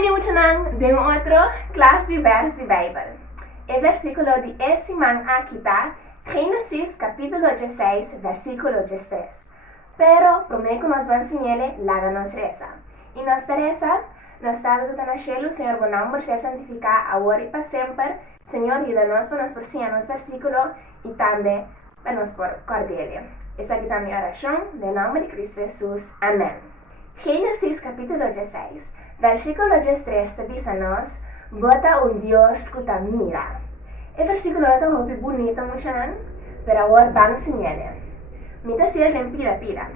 venimos de otro clase de verso de Bible. El versículo de esta semana aquí está Génesis capítulo 16, versículo 13. Pero prometo que nos va a enseñar la nos reza. Y nuestra reza, nos está dando a cielo, Señor, buen nombre, sea santificado ahora y para siempre. Señor, ayúdanos para nos por los versículos y también para nos por cordelia. Esa aquí está mi oración, de nombre de Cristo Jesús. Amén. Génesis capítulo 16, versículo 13 te dice-nos, bota un Dios que te mira. El versículo es muy bonito, pero ahora vamos a enseñarle. Mita siya rin pila-pila.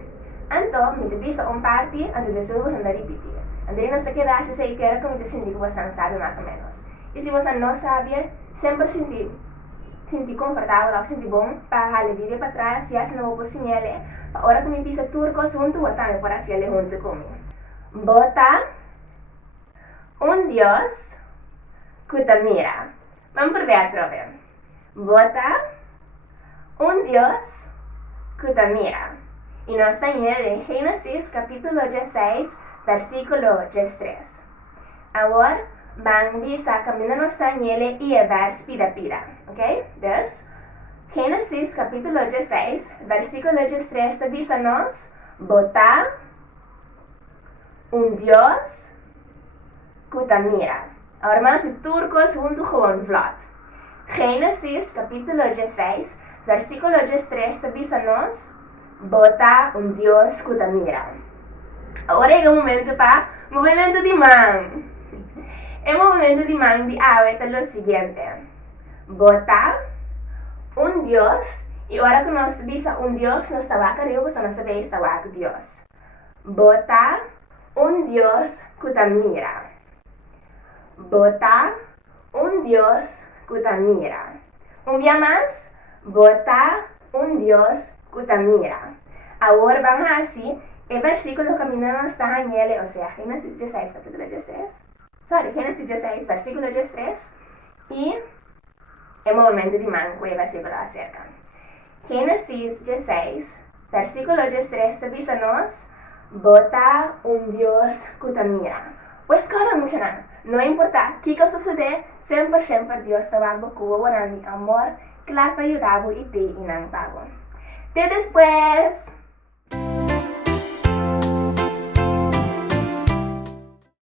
Anto, mita bisa parte, ando de suyo anda repetir. André nos te queda si se quiere como te siente que vos sabe más o menos. Y si vos no sabe, siempre senti confortável ou senti bom para a vida para trás, se assim não vou ensinar-lhe. Agora que me pisa turco, junto, vou também para se ele junto comigo. Bota um Deus que te mira. Vamos por ver outra vez. Bota um Deus que te mira. E nós estamos em Génesis capítulo 16, versículo 13. Agora, vamos bisa caminhar nossa nele e vers pira-pira, ok? Dus, Génesis capítulo 16, versículo 13 te dice-nos, bota un Dios que te mira. Agora vamos a turcos junto gewoon vlot. Génesis capítulo 16, versículo 13 te dice-nos, bota un Dios que te mira. Agora é o momento para movimento de mão. El movimiento de mano de ave es lo siguiente. Bota un Dios. Y ahora que nos dice un Dios, no está acá arriba, pues no está bien, está acá Dios. Bota un Dios que te mira. Bota un Dios que te mira. Un día más. Bota un Dios que te mira. Ahora vamos a decir, el versículo que no está en él, o sea, Génesis 16, capítulo 16. Génesis 16, versículo 13 y el movimiento de mano, el versículo acerca. Génesis 16, versículo 13 dice-nos, bota un Dios que te mira. Pues claro, mucho no importa qué cosa sucede, siempre Dios te va a buscar amor, que la ayuda y te inantago. De después.